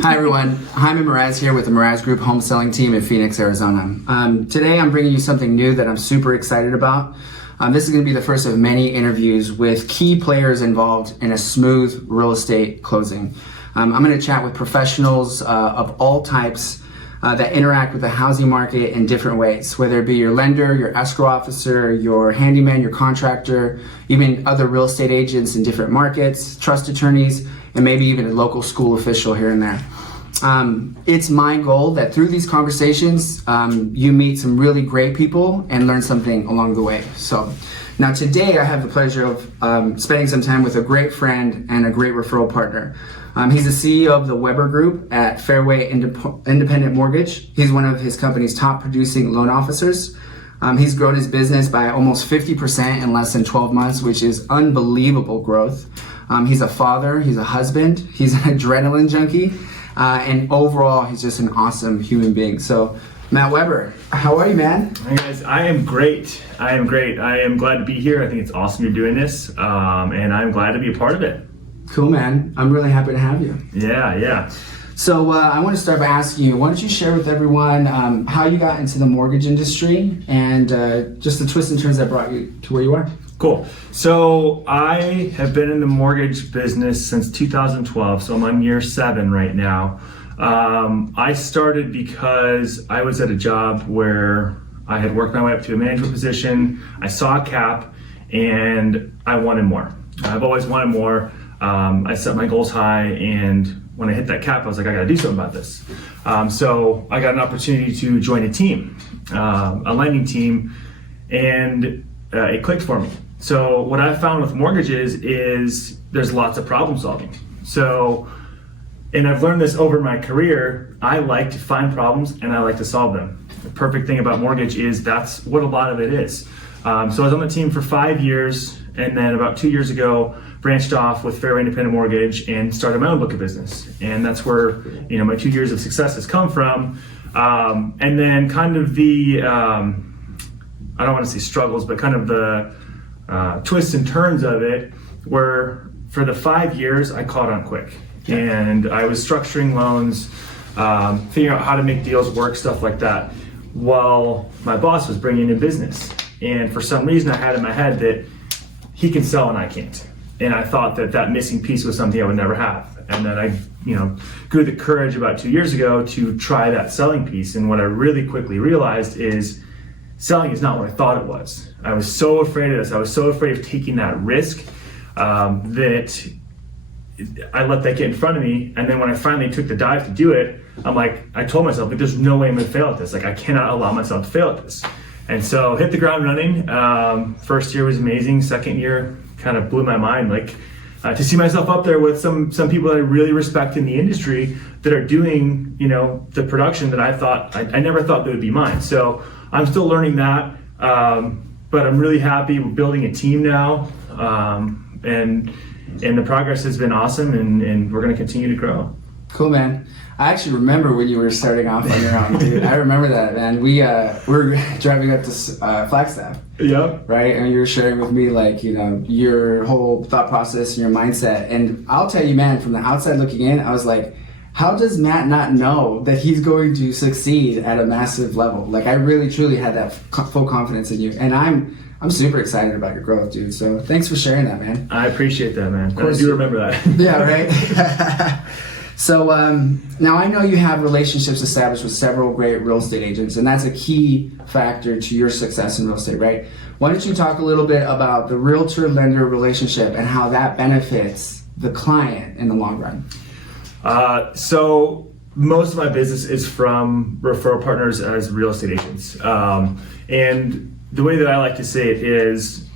Hi everyone, Jaime Meraz here with the Meraz Group home selling team in Phoenix, Arizona. Today I'm bringing you something new that I'm super excited about. This is going to be the first of many interviews with key players involved in a smooth real estate closing. I'm going to chat with professionals of all types that interact with the housing market in different ways, whether it be your lender, your escrow officer, your handyman, your contractor, even other real estate agents in different markets, trust attorneys, and maybe even a local school official here and there. It's my goal that through these conversations, you meet some really great people and learn something along the way. So now today I have the pleasure of spending some time with a great friend and a great referral partner. He's the CEO of the Weber Group at Fairway Independent Mortgage. He's one of his company's top producing loan officers. He's grown his business by almost 50% in less than 12 months, which is unbelievable growth. He's a father, he's a husband, he's an adrenaline junkie, and overall, he's just an awesome human being. So, Matt Weber, how are you, man? Hey guys, I am great. I am glad to be here. I think it's awesome you're doing this, and I'm glad to be a part of it. Cool, man. I'm really happy to have you. Yeah. So I want to start by asking you, why don't you share with everyone how you got into the mortgage industry and just the twists and turns that brought you to where you are? Cool. So I have been in the mortgage business since 2012, so I'm on year 7 right now. I started because I was at a job where I had worked my way up to a management position. I saw a cap and I wanted more. I've always wanted more. I set my goals high, and when I hit that cap, I was like, I gotta do something about this. So I got an opportunity to join a team, a lending team, and it clicked for me. So what I've found with mortgages is there's lots of problem solving. So, and I've learned this over my career, I like to find problems and I like to solve them. The perfect thing about mortgage is that's what a lot of it is. So I was on the team for 5 years, and then about 2 years ago, branched off with Fairway Independent Mortgage and started my own book of business. And that's where, my 2 years of success has come from. And then kind of the, I don't want to say struggles, but kind of the twists and turns of it were, for the 5 years, I caught on quick. And I was structuring loans, figuring out how to make deals work, stuff like that, while my boss was bringing in business. And for some reason, I had in my head that he can sell and I can't. And I thought that missing piece was something I would never have. And then I, grew the courage about 2 years ago to try that selling piece. And what I really quickly realized is selling is not what I thought it was. I was so afraid of this. I was so afraid of taking that risk that I let that get in front of me. And then when I finally took the dive to do it, I told myself, there's no way I'm gonna fail at this. I cannot allow myself to fail at this. And so hit the ground running. First year was amazing. Second year kind of blew my mind. To see myself up there with some people that I really respect in the industry that are doing, the production that I never thought that would be mine. So I'm still learning that, but I'm really happy. We're building a team now, and the progress has been awesome, and we're going to continue to grow. Cool, man. I actually remember when you were starting off on your own, dude. I remember that, man. We were driving up to Flagstaff. Yeah. Right, and you were sharing with me your whole thought process and your mindset. And I'll tell you, man, from the outside looking in, I was like, how does Matt not know that he's going to succeed at a massive level? I really, truly had that full confidence in you, and I'm super excited about your growth, dude. So thanks for sharing that, man. I appreciate that, man. Of course, I do remember that. Yeah, right. So now I know you have relationships established with several great real estate agents, and that's a key factor to your success in real estate, right? Why don't you talk a little bit about the realtor-lender relationship and how that benefits the client in the long run? So most of my business is from referral partners as real estate agents. And the way that I like to say it is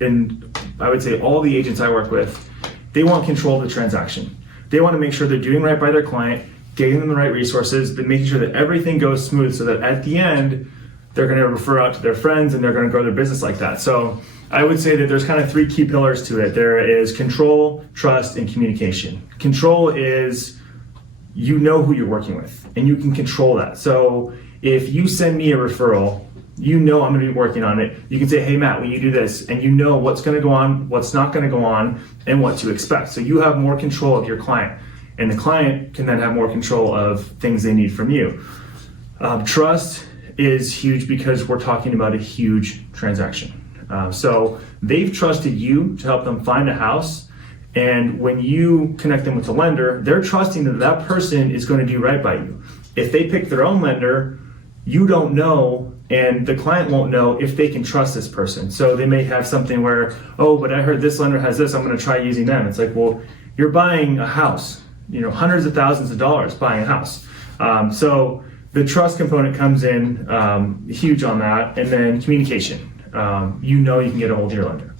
I would say all the agents I work with, they want control of the transaction. They want to make sure they're doing right by their client, getting them the right resources, but making sure that everything goes smooth so that at the end, they're going to refer out to their friends and they're going to grow their business like that. So I would say that there's kind of 3 key pillars to it. There is control, trust, and communication. Control is who you're working with and you can control that. So if you send me a referral you know I'm going to be working on it. You can say, hey, Matt, will you do this? And you know what's going to go on, what's not going to go on, and what to expect. So you have more control of your client. And the client can then have more control of things they need from you. Trust is huge because we're talking about a huge transaction. So they've trusted you to help them find a house. And when you connect them with the lender, they're trusting that that person is going to do right by you. If they pick their own lender, you don't know, and the client won't know if they can trust this person. So they may have something where, oh, but I heard this lender has this, I'm going to try using them. It's like, well, you're buying a house, hundreds of thousands of dollars buying a house. So the trust component comes in huge on that, and then communication. You can get a hold of your lender.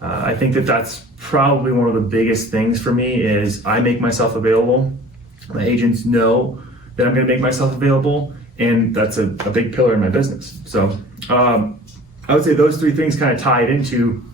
I think that that's probably one of the biggest things for me is I make myself available. My agents know that I'm going to make myself available, and that's a big pillar in my business. So I would say those three things kind of tie it into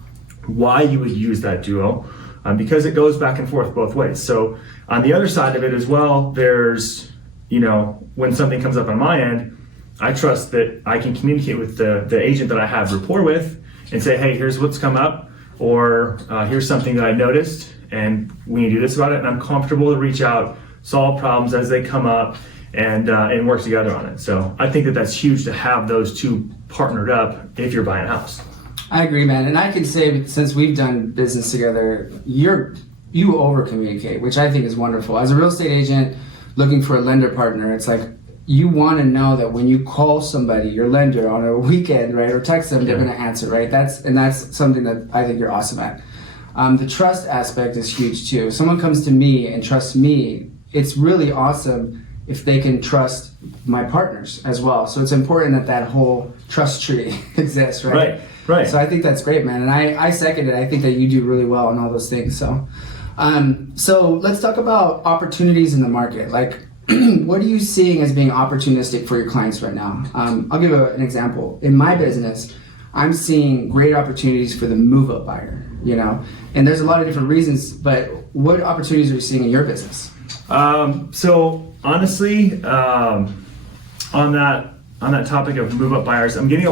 why you would use that duo, because it goes back and forth both ways. So on the other side of it as well, there's, when something comes up on my end, I trust that I can communicate with the agent that I have rapport with and say, hey, here's what's come up, or here's something that I noticed, and we need to do this about it. And I'm comfortable to reach out, solve problems as they come up, and work together on it. So I think that that's huge to have those two partnered up if you're buying a house. I agree, man. And I can say, since we've done business together, you over communicate, which I think is wonderful. As a real estate agent looking for a lender partner, it's like you want to know that when you call somebody, your lender, on a weekend, right, or text them, they're going to answer, right? That's something that I think you're awesome at. The trust aspect is huge too. If someone comes to me and trusts me, it's really awesome if they can trust my partners as well. So it's important that whole trust tree exists, right? Right. So I think that's great, man. And I second it. I think that you do really well on all those things. So let's talk about opportunities in the market. Like, what are you seeing as being opportunistic for your clients right now? I'll give an example. In my business, I'm seeing great opportunities for the move-up buyer, and there's a lot of different reasons, but what opportunities are you seeing in your business? So honestly, on that topic of move-up buyers, I'm seeing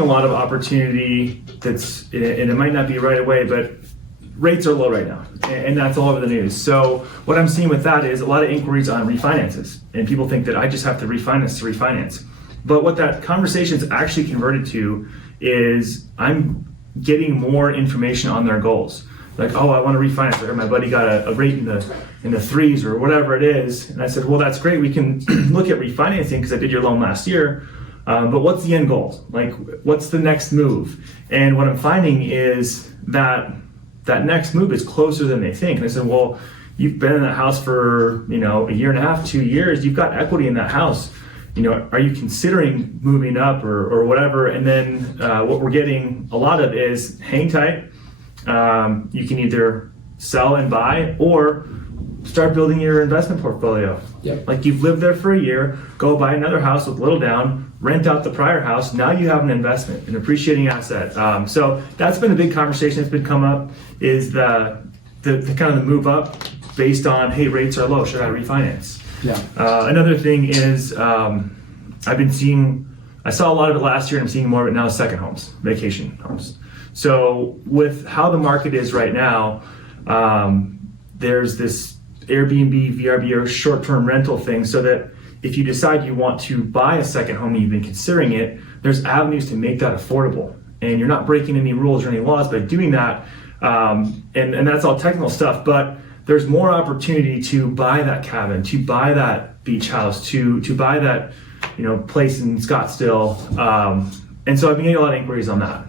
a lot of opportunity and it might not be right away, but rates are low right now, and that's all over the news. So what I'm seeing with that is a lot of inquiries on refinances, and people think that I just have to refinance. But what that conversation is actually converted to is I'm getting more information on their goals. Like, oh, I want to refinance, or my buddy got a rate in the threes or whatever it is. And I said, well, that's great. We can look at refinancing because I did your loan last year. But what's the end goal? Like, what's the next move? And what I'm finding is that next move is closer than they think. And I said, well, you've been in that house for, a year and a half, 2 years. You've got equity in that house. Are you considering moving up or whatever? And then what we're getting a lot of is hang tight. You can either sell and buy or start building your investment portfolio. Yep. Like, you've lived there for a year, go buy another house with little down, rent out the prior house. Now you have an investment, an appreciating asset. So that's been a big conversation that's been come up, is the kind of the move up based on, hey, rates are low, should I refinance? Yeah. Another thing is I saw a lot of it last year, and I'm seeing more of it now, second homes, vacation homes. So with how the market is right now, there's this Airbnb, VRBO, short-term rental thing, so that if you decide you want to buy a second home and you've been considering it, there's avenues to make that affordable. And you're not breaking any rules or any laws by doing that. And that's all technical stuff, but there's more opportunity to buy that cabin, to buy that beach house, to buy that place in Scottsdale. And so I've been getting a lot of inquiries on that.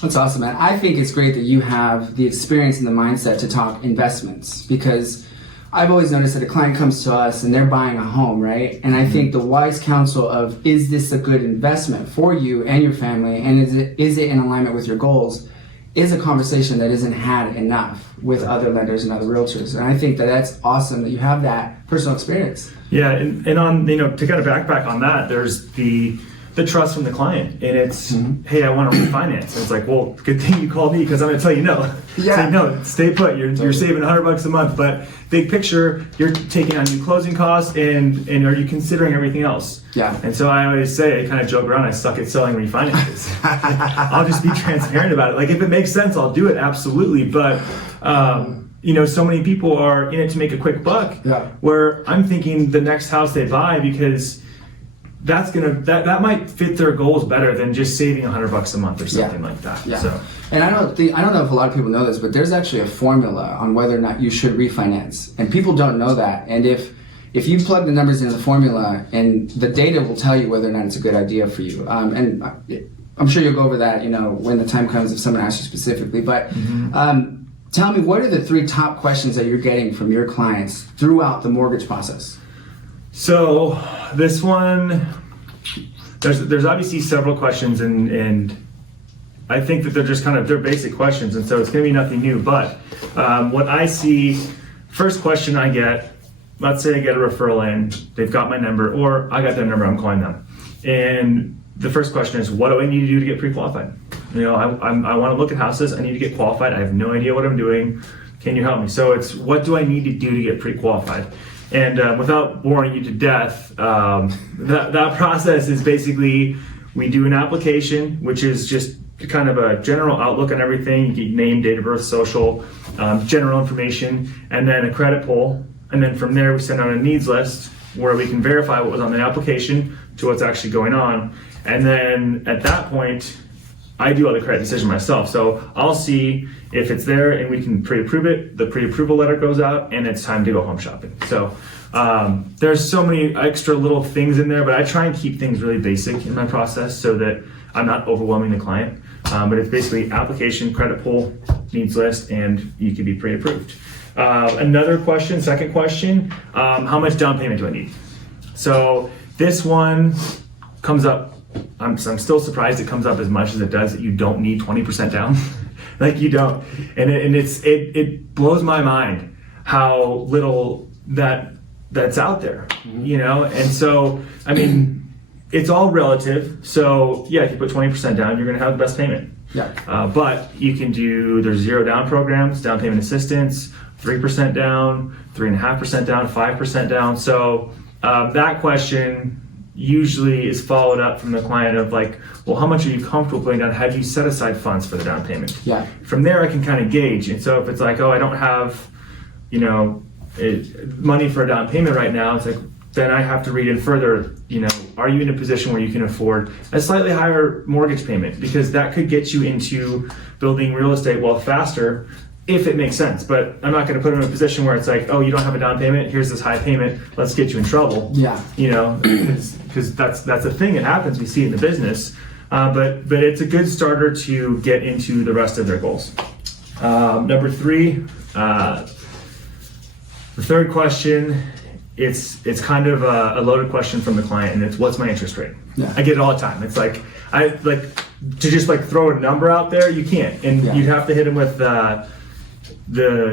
That's awesome, man. I think it's great that you have the experience and the mindset to talk investments, because I've always noticed that a client comes to us and they're buying a home, right? And I think the wise counsel of, is this a good investment for you and your family, and is it in alignment with your goals, is a conversation that isn't had enough with other lenders and other realtors. And I think that that's awesome that you have that personal experience. Yeah, and on, to kind of backpack on that, there's the the trust from the client, and it's, hey, I want to refinance. And it's like, well, good thing you called me because I'm going to tell you no. Yeah. Say no, stay put. You're saving $100 a month, but big picture, you're taking on new closing costs, and are you considering everything else? Yeah. And so I always say, I kind of joke around, I suck at selling refinances. I'll just be transparent about it. Like, if it makes sense, I'll do it, absolutely. But so many people are in it to make a quick buck. Yeah. Where I'm thinking the next house they buy, because that might fit their goals better than just saving $100 a month or something like that. Yeah. So. And I don't know if a lot of people know this, but there's actually a formula on whether or not you should refinance, and people don't know that. And if you plug the numbers into the formula, and the data will tell you whether or not it's a good idea for you. And I'm sure you'll go over that, when the time comes if someone asks you specifically. But tell me, what are the 3 top questions that you're getting from your clients throughout the mortgage process? So this one, there's obviously several questions, and I think that they're just they're basic questions, and so it's going to be nothing new. But what I see, first question I get, let's say I get a referral in, they've got my number, or I got their number, I'm calling them, and the first question is, what do I need to do to get pre-qualified? I want to look at houses, I need to get qualified, I have no idea what I'm doing, can you help me? So it's, what do I need to do to get pre-qualified? And without boring you to death, that process is basically, we do an application, which is just kind of a general outlook on everything. You get name, date of birth, social, general information, and then a credit pull. And then from there, we send out a needs list where we can verify what was on the application to what's actually going on. And then at that point, I do all the credit decision myself. So I'll see if it's there and we can pre-approve it. The pre-approval letter goes out and it's time to go home shopping. So there's so many extra little things in there, but I try and keep things really basic in my process so that I'm not overwhelming the client. But it's basically application, credit pull, needs list, and you can be pre-approved. Another question, second question, how much down payment do I need? So this one comes up, I'm still surprised it comes up as much as it does, that you don't need 20% down. Like, you don't. And it blows my mind how little that's out there, And so, I mean, it's all relative. So yeah, if you put 20% down, you're gonna have the best payment. Yeah. But you can there's 0 down programs, down payment assistance, 3% down, 3.5% down, 5% down. So that question usually is followed up from the client of like, well, how much are you comfortable putting down? Have you set aside funds for the down payment? Yeah. From there, I can kind of gauge. And so if it's like, oh, I don't have, money for a down payment right now, it's like, then I have to read in further, are you in a position where you can afford a slightly higher mortgage payment? Because that could get you into building real estate wealth faster if it makes sense. But I'm not going to put them in a position where it's like, oh, you don't have a down payment, here's this high payment, let's get you in trouble. Yeah. Because that's a thing that happens, we see in the business. But it's a good starter to get into the rest of their goals. Number 3, the third question, it's kind of a loaded question from the client, and it's, what's my interest rate? Yeah. I get it all the time. It's like, to just throw a number out there, you can't. And you'd have to hit them with the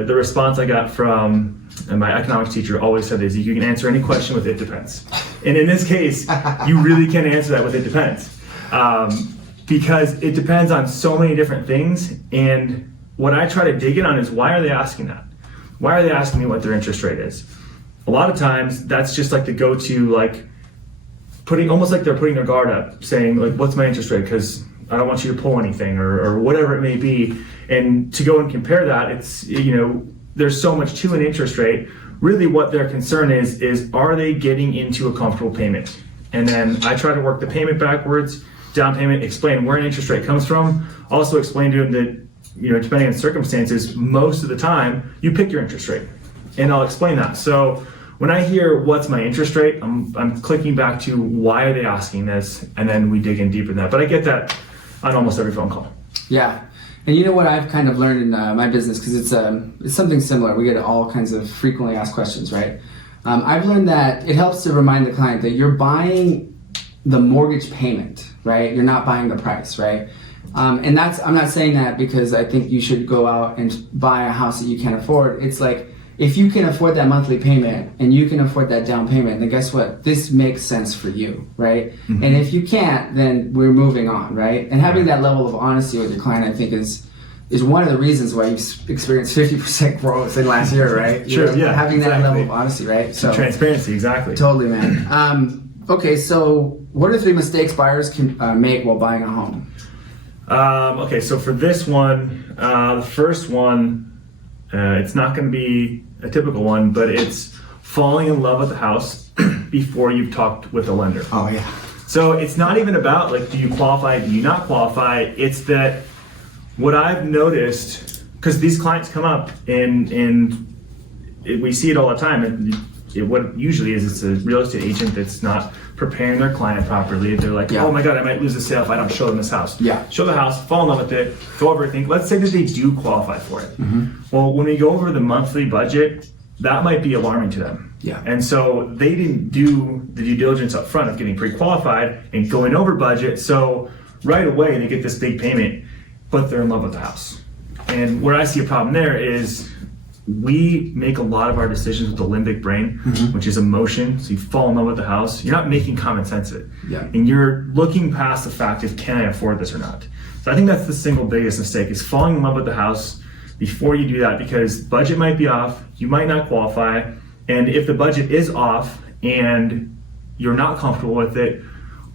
response I got from, and my economics teacher always said this, you can answer any question with it depends. And in this case, you really can answer that with it depends. Because it depends on so many different things. And what I try to dig in on is, why are they asking that? Why are they asking me what their interest rate is? A lot of times that's just the go-to, almost like they're putting their guard up, saying what's my interest rate? Because I don't want you to pull anything or whatever it may be. And to go and compare that, it's, there's so much to an interest rate. Really what their concern is are they getting into a comfortable payment? And then I try to work the payment backwards, down payment, explain where an interest rate comes from. Also explain to them that, depending on circumstances, most of the time you pick your interest rate. And I'll explain that. So when I hear what's my interest rate, I'm clicking back to why are they asking this, and then we dig in deeper in that. But I get that on almost every phone call. Yeah. And you know what I've kind of learned in my business, because it's something similar. We get all kinds of frequently asked questions, right? I've learned that it helps to remind the client that you're buying the mortgage payment, right? You're not buying the price, right? And I'm not saying that because I think you should go out and buy a house that you can't afford. It's like, if you can afford that monthly payment and you can afford that down payment, then guess what? This makes sense for you, right? Mm-hmm. And if you can't, then we're moving on, right? And having that level of honesty with your client, I think, is one of the reasons why you've experienced 50% growth in last year, right? Sure, yeah. Having that exactly. level of honesty, right? So transparency, exactly. Totally, man. Okay, so what are 3 mistakes buyers can make while buying a home? Okay, so for this one, the first one, it's not going to be a typical one, but it's falling in love with the house before you've talked with a lender. Oh, yeah. So it's not even about like, do you qualify, do you not qualify? It's that what I've noticed, because these clients come up and we see it all the time, and what usually is it's a real estate agent that's not preparing their client properly. They're like, oh my God, I might lose the sale if I don't show them this house. Yeah. Show the house, fall in love with it, go over everything. Let's say that they do qualify for it. Mm-hmm. Well, when we go over the monthly budget, that might be alarming to them. Yeah. And so they didn't do the due diligence up front of getting pre-qualified and going over budget. So right away they get this big payment, but they're in love with the house. And where I see a problem there is we make a lot of our decisions with the limbic brain, which is emotion. So you fall in love with the house. You're not making common sense of it. Yeah. And you're looking past the fact of, can I afford this or not? So I think that's the single biggest mistake, is falling in love with the house before you do that, because budget might be off, you might not qualify. And if the budget is off and you're not comfortable with it,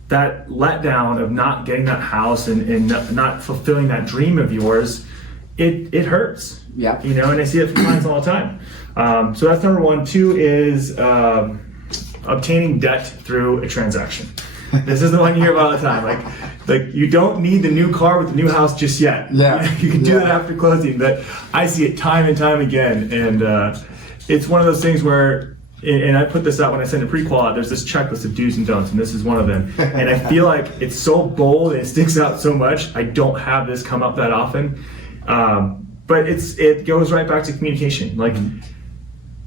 that letdown of not getting that house and not fulfilling that dream of yours, it hurts. Yeah. You know, and I see it from clients all the time. So that's number 1. 2 is obtaining debt through a transaction. This is the one you hear about all the time. Like you don't need the new car with the new house just yet. Yeah. You can do that after closing. But I see it time and time again. And it's one of those things where, and I put this out when I send a pre-qual out, there's this checklist of do's and don'ts, and this is one of them. And I feel like it's so bold and it sticks out so much. I don't have this come up that often. But it goes right back to communication. Like,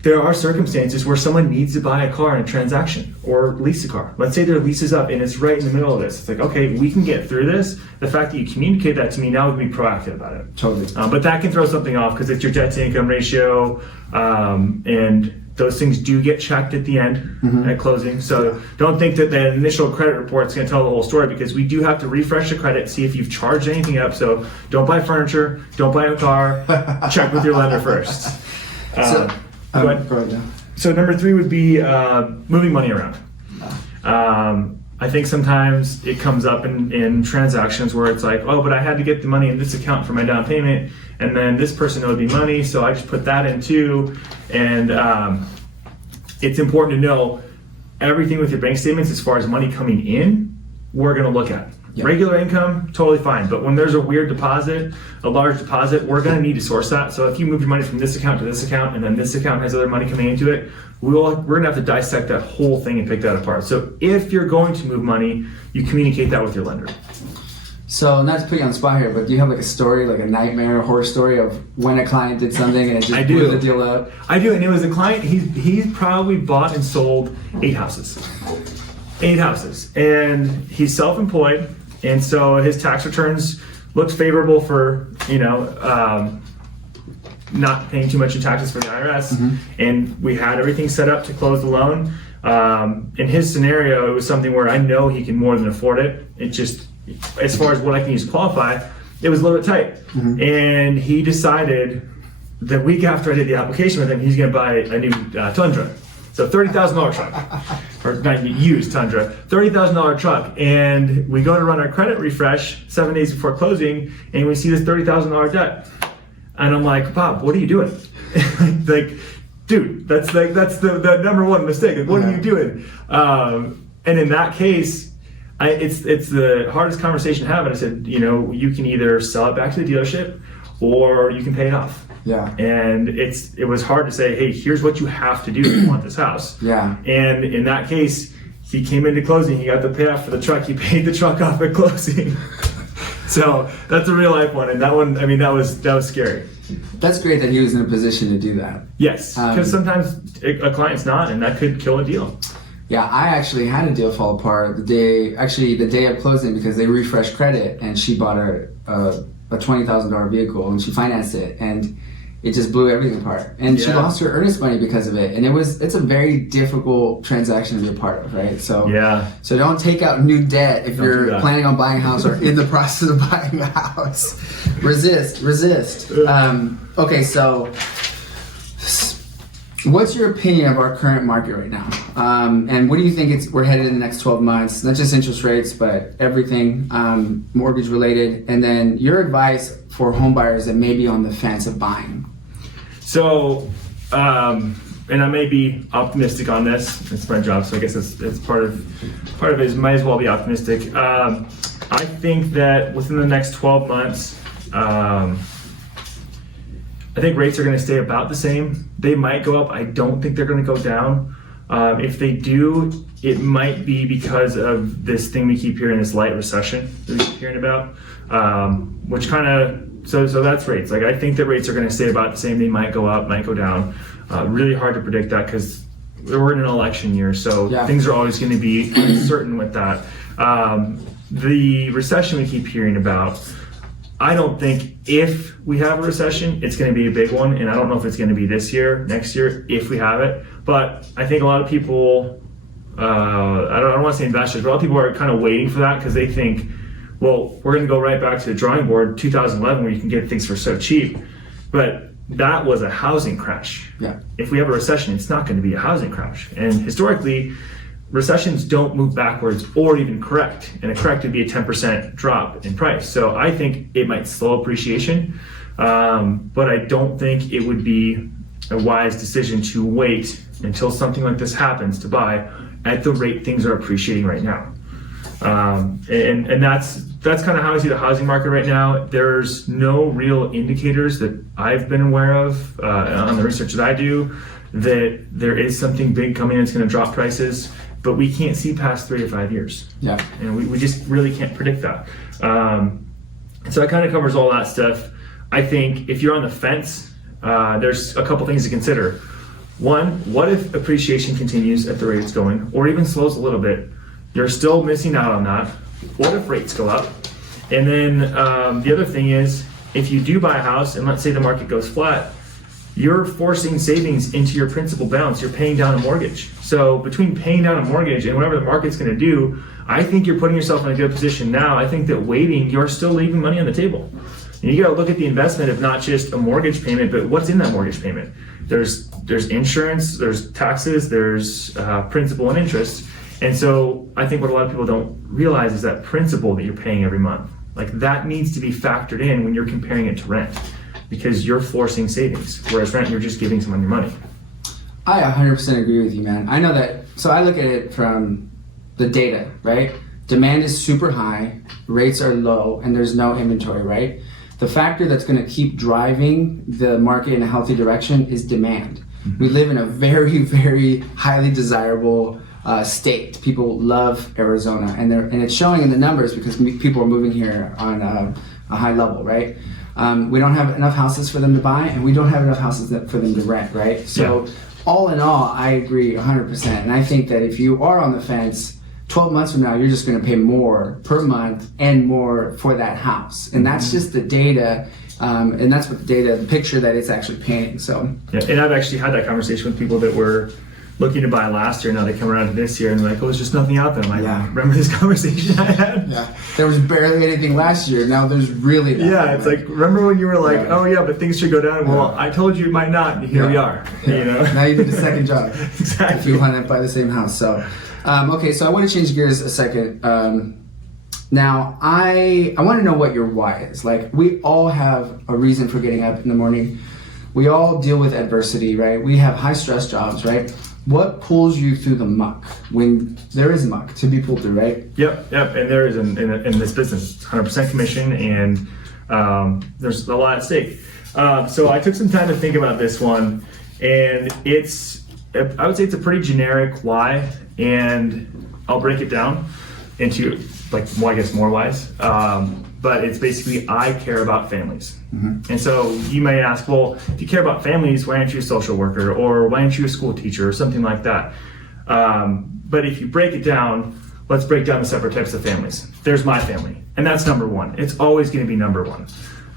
there are circumstances where someone needs to buy a car in a transaction or lease a car. Let's say their lease is up and it's right in the middle of this. It's like, okay, we can get through this. The fact that you communicate that to me, now we can be proactive about it. Totally. But that can throw something off because it's your debt to income ratio, and those things do get checked at the end at closing. So don't think that the initial credit report is going to tell the whole story, because we do have to refresh the credit, see if you've charged anything up. So don't buy furniture, don't buy a car, check with your lender first. Go ahead. So number 3 would be moving money around. I think sometimes it comes up in transactions where it's like, oh, but I had to get the money in this account for my down payment, and then this person owed me money, so I just put that in too. And it's important to know everything with your bank statements as far as money coming in, we're going to look at. Yep. Regular income, totally fine. But when there's a weird deposit, a large deposit, we're going to need to source that. So if you move your money from this account to this account, and then this account has other money coming into it, we're going to have to dissect that whole thing and pick that apart. So if you're going to move money, you communicate that with your lender. So, not to put you on the spot here, but do you have like a story, like a nightmare or horror story of when a client did something and it just blew the deal up? I do, and it was a client, he's probably bought and sold 8 houses. 8 houses. And he's self-employed, and so his tax returns looked favorable for, not paying too much in taxes for the IRS. And we had everything set up to close the loan. In his scenario, it was something where I know he can more than afford it. It just, as far as what I can use to qualify, it was a little bit tight. And he decided the week after I did the application with him, he's going to buy a new Tundra. So $30,000 truck, or not used Tundra, $30,000 truck. And we go to run our credit refresh 7 days before closing, and we see this $30,000 debt. And I'm like, Bob, what are you doing? Like, dude, that's the number 1 mistake. Like, what are you doing? And in that case, it's the hardest conversation to have. And I said, you can either sell it back to the dealership or you can pay it off. Yeah. And it was hard to say, hey, here's what you have to do if you want this house. Yeah. And in that case, he came into closing, he got the payoff for the truck, he paid the truck off at closing. So that's a real life one, and that one, I mean, that was scary. That's great that he was in a position to do that. Yes, because sometimes a client's not, and that could kill a deal. Yeah, I actually had a deal fall apart the day of closing, because they refreshed credit and she bought a $20,000 vehicle and she financed it, and it just blew everything apart. And she lost her earnest money because of it. And it's a very difficult transaction to be a part of, right? So so don't take out new debt if you're planning on buying a house or in the process of buying a house. Resist. Okay, so what's your opinion of our current market right now? And what do you think we're headed in the next 12 months? Not just interest rates, but everything mortgage related. And then your advice for home buyers that may be on the fence of buying. So, and I may be optimistic on this. It's my job, so I guess it's part of it is might as well be optimistic. I think that within the next 12 months, I think rates are going to stay about the same. They might go up. I don't think they're going to go down. If they do, it might be because of this thing we keep hearing, this light recession that we keep hearing about, which kind of, so that's rates. Like, I think that rates are going to stay about the same. They might go up, might go down. Really hard to predict that because we're in an election year, so things are always going to be uncertain with that. The recession we keep hearing about, I don't think if we have a recession, it's going to be a big one, and I don't know if it's going to be this year, next year, if we have it. But I think a lot of people, I don't want to say investors, but a lot of people are kind of waiting for that because they think, well, we're going to go right back to the drawing board, 2011, where you can get things for so cheap. But that was a housing crash. Yeah. If we have a recession, it's not going to be a housing crash. And historically, recessions don't move backwards or even correct, and a correct would be a 10% drop in price. So I think it might slow appreciation, but I don't think it would be a wise decision to wait until something like this happens to buy at the rate things are appreciating right now. And that's kind of how I see the housing market right now. There's no real indicators that I've been aware of on the research that I do that there is something big coming that's going to drop prices. But we can't see past 3 to 5 years. Yeah. And we just really can't predict that. So that kind of covers all that stuff. I think if you're on the fence, there's a couple things to consider. One, what if appreciation continues at the rate it's going, or even slows a little bit? You're still missing out on that. What if rates go up? And then the other thing is, if you do buy a house, and let's say the market goes flat, you're forcing savings into your principal balance. You're paying down a mortgage. So between paying down a mortgage and whatever the market's going to do, I think you're putting yourself in a good position now. I think that waiting, you're still leaving money on the table. And you got to look at the investment of not just a mortgage payment, but what's in that mortgage payment. There's insurance, there's taxes, there's principal and interest. And so I think what a lot of people don't realize is that principal that you're paying every month. Like, that needs to be factored in when you're comparing it to rent, because you're forcing savings, whereas rent, you're just giving someone your money. I 100% agree with you, man. I know that, so I look at it from the data, right? Demand is super high, rates are low, and there's no inventory, right? The factor that's going to keep driving the market in a healthy direction is demand. Mm-hmm. We live in a very, very highly desirable state. People love Arizona, and it's showing in the numbers because people are moving here on a high level, right? We don't have enough houses for them to buy, and we don't have enough houses for them to rent, right? So all in all, I agree 100%. And I think that if you are on the fence, 12 months from now, you're just going to pay more per month and more for that house. And that's just the data, and that's what the picture that it's actually painting. So yeah, and I've actually had that conversation with people that were looking to buy last year. Now they come around to this year and they're like, oh, there's just nothing out there. I'm like, remember this conversation I had? Yeah, there was barely anything last year. Now there's really nothing. Yeah, it's like, remember when you were like, oh yeah, but things should go down. Well, I told you it might not. Here we are. You know? Now you did a second job. Exactly. If you want to buy the same house. So, okay, so I want to change gears a second. Now, I want to know what your why is. Like, we all have a reason for getting up in the morning. We all deal with adversity, right? We have high stress jobs, right? What pulls you through the muck when there is muck to be pulled through, right? Yep. And there is in this business, it's 100% commission, and there's a lot at stake. So I took some time to think about this one, and I would say it's a pretty generic why, and I'll break it down into more whys. But it's basically, I care about families. Mm-hmm. And so you may ask, well, if you care about families, why aren't you a social worker, or why aren't you a school teacher, or something like that? But if you break it down, let's break down the separate types of families. There's my family, and that's number one. It's always going to be number one.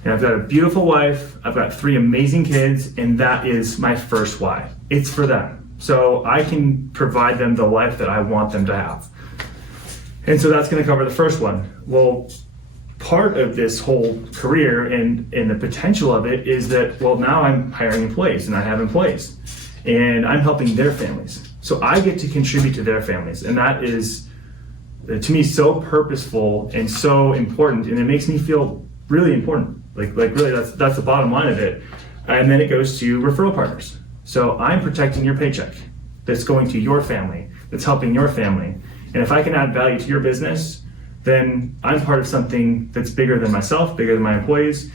And I've got a beautiful wife, I've got 3 amazing kids, and that is my first why. It's for them. So I can provide them the life that I want them to have. And so that's going to cover the first one. Well, part of this whole career and the potential of it is that, well, now I'm hiring employees and I have employees and I'm helping their families. So I get to contribute to their families. And that is, to me, so purposeful and so important. And it makes me feel really important. Like really, that's the bottom line of it. And then it goes to referral partners. So I'm protecting your paycheck that's going to your family, that's helping your family. And if I can add value to your business, then I'm part of something that's bigger than myself, bigger than my employees.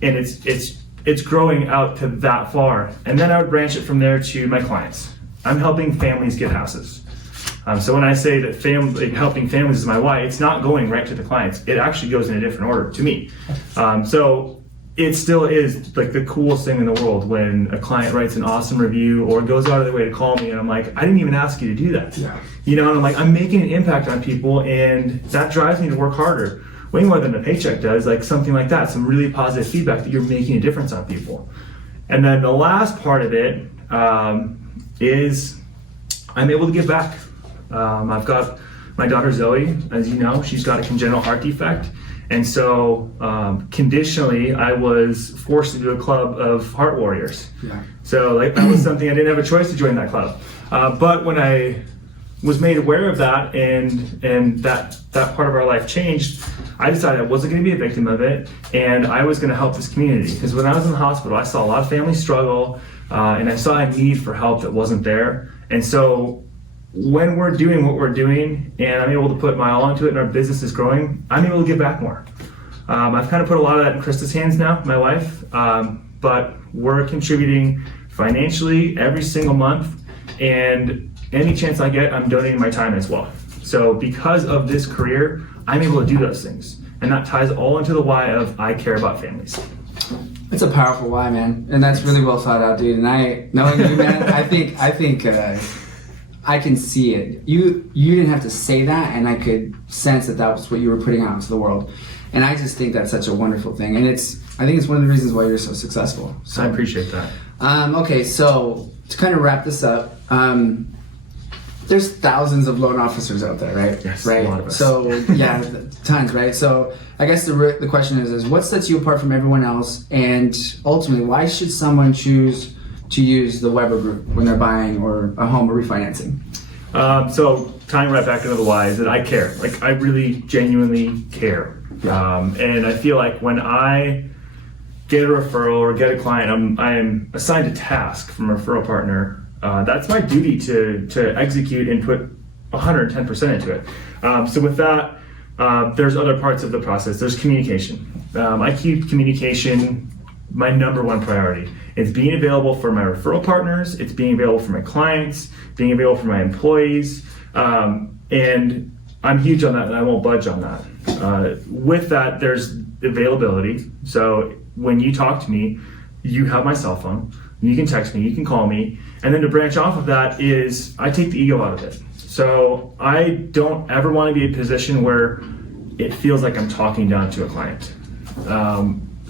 And it's growing out to that far. And then I would branch it from there to my clients. I'm helping families get houses. So when I say that helping families is my why, it's not going right to the clients. It actually goes in a different order to me. So it still is like the coolest thing in the world when a client writes an awesome review or goes out of their way to call me and I'm like, I didn't even ask you to do that. Yeah. You know, and I'm like, I'm making an impact on people and that drives me to work harder. Way more than a paycheck does, like something like that, some really positive feedback that you're making a difference on people. And then the last part of it is I'm able to give back. I've got my daughter Zoe, as you know, she's got a congenital heart defect. And so conditionally, I was forced to do a club of heart warriors. Yeah. So like that was something I didn't have a choice to join that club. But when I was made aware of that and that part of our life changed, I decided I wasn't going to be a victim of it and I was going to help this community. Because when I was in the hospital, I saw a lot of families struggle and I saw a need for help that wasn't there. And so when we're doing what we're doing and I'm able to put my all into it and our business is growing, I'm able to give back more. I've kind of put a lot of that in Krista's hands now, my wife, but we're contributing financially every single month, and any chance I get, I'm donating my time as well. So because of this career, I'm able to do those things, and that ties all into the why of I care about families. It's a powerful why, man, and that's really well thought out, dude. And knowing you, man, I think I can see it. You didn't have to say that, and I could sense that was what you were putting out into the world. And I just think that's such a wonderful thing, and I think it's one of the reasons why you're so successful. So I appreciate that. Okay, so to kind of wrap this up, there's thousands of loan officers out there, right? Yes, right. A lot of us. So yeah, tons, right? So I guess the question is what sets you apart from everyone else, and ultimately, why should someone choose to use the Weber Group when they're buying or a home or refinancing? So tying right back into the why is that I care. Like I really genuinely care. Yeah. And I feel like when I get a referral or get a client, I'm assigned a task from a referral partner. That's my duty to execute and put 110% into it. So with that, there's other parts of the process. There's communication. I keep communication my number one priority. It's being available for my referral partners, it's being available for my clients, being available for my employees, and I'm huge on that and I won't budge on that. With that, there's availability. So when you talk to me, you have my cell phone, you can text me, you can call me, and then to branch off of that is I take the ego out of it. So I don't ever want to be in a position where it feels like I'm talking down to a client.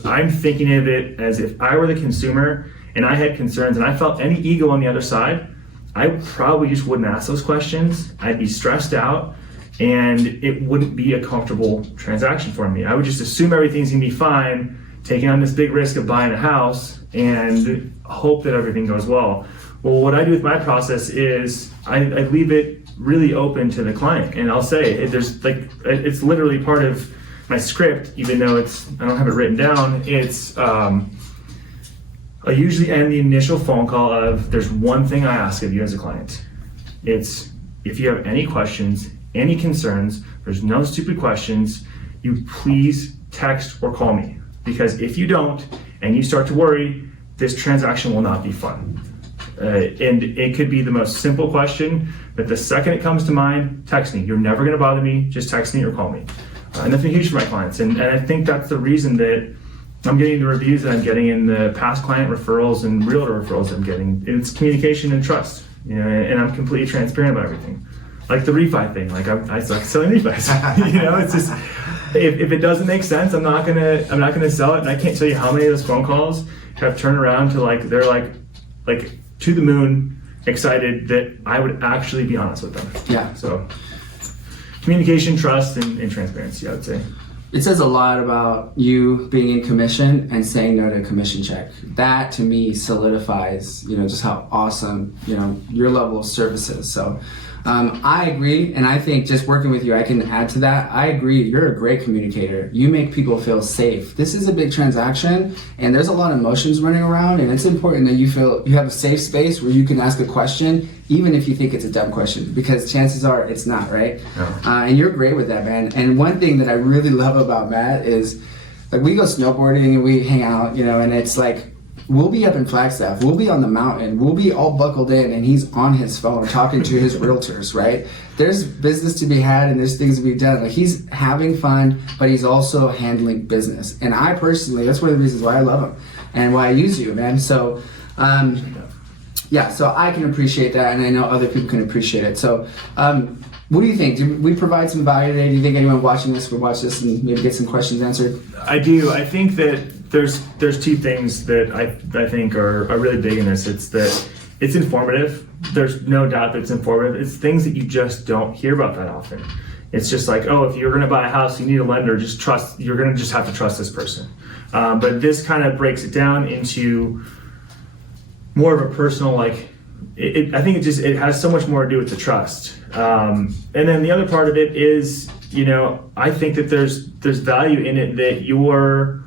I'm thinking of it as if I were the consumer and I had concerns and I felt any ego on the other side, I probably just wouldn't ask those questions. I'd be stressed out and it wouldn't be a comfortable transaction for me. I would just assume everything's gonna be fine, taking on this big risk of buying a house and hope that everything goes well. Well, what I do with my process is I leave it really open to the client, and I'll say it's literally part of my script, even though I don't have it written down. It's I usually end the initial phone call of there's one thing I ask of you as a client. It's if you have any questions, any concerns, there's no stupid questions, you please text or call me, because if you don't and you start to worry, this transaction will not be fun. And it could be the most simple question, but the second it comes to mind, text me. You're never gonna bother me, just text me or call me. And that's been huge for my clients. And I think that's the reason that I'm getting the reviews that I'm getting in the past client referrals and realtor referrals I'm getting. It's communication and trust, and I'm completely transparent about everything. Like the refi thing, I suck selling refis. It's just, if it doesn't make sense, I'm not gonna sell it. And I can't tell you how many of those phone calls have turned around to they're like to the moon, excited that I would actually be honest with them. Yeah. So communication, trust, and transparency, I would say. It says a lot about you being in commission and saying no to a commission check. That to me solidifies, just how awesome, your level of service is. So I agree, and I think just working with you, I can add to that. I agree, you're a great communicator. You make people feel safe. This is a big transaction, and there's a lot of emotions running around, and it's important that you feel you have a safe space where you can ask a question, even if you think it's a dumb question, because chances are it's not, right? No. And you're great with that, man. And one thing that I really love about Matt is, we go snowboarding and we hang out, and it's like, we'll be up in Flagstaff, we'll be on the mountain, we'll be all buckled in, and he's on his phone talking to his realtors, right? There's business to be had and there's things to be done. He's having fun, but he's also handling business. And I personally, that's one of the reasons why I love him and why I use you, man. So, so I can appreciate that, and I know other people can appreciate it. So, what do you think? Did we provide some value today? Do you think anyone watching this would watch this and maybe get some questions answered? I do. I think that there's two things that I think are really big in this. It's that it's informative. There's no doubt that it's informative. It's things that you just don't hear about that often. It's just like, oh, if you're going to buy a house, you need a lender. You're going to just have to trust this person. But this kind of breaks it down into more of a personal, I think it has so much more to do with the trust. And then the other part of it is, I think that there's value in it that you're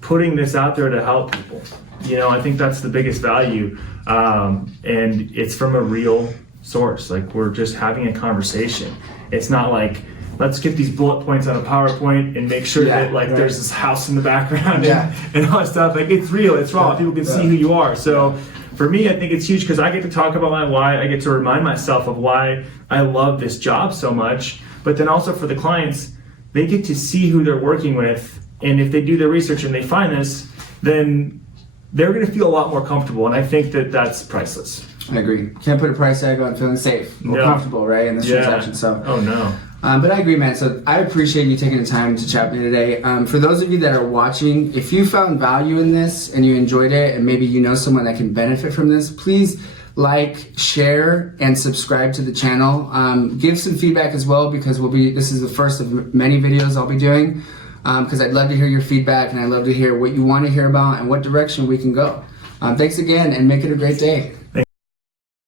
putting this out there to help people. I think that's the biggest value. And it's from a real source. We're just having a conversation. It's not like, let's get these bullet points on a PowerPoint and make sure that there's this house in the background and all that stuff. It's real, it's raw. People can see who you are. So for me, I think it's huge because I get to talk about my why. I get to remind myself of why I love this job so much. But then also for the clients, they get to see who they're working with. And if they do their research and they find this, then they're going to feel a lot more comfortable. And I think that that's priceless. I agree. Can't put a price tag on feeling safe or comfortable, right, in this transaction. So. Oh, no. But I agree, man. So I appreciate you taking the time to chat with me today. For those of you that are watching, if you found value in this and you enjoyed it, and maybe you know someone that can benefit from this, please share, and subscribe to the channel. Give some feedback as well, because this is the first of many videos I'll be doing. Because I'd love to hear your feedback, and I'd love to hear what you want to hear about and what direction we can go. Thanks again, and make it a great day.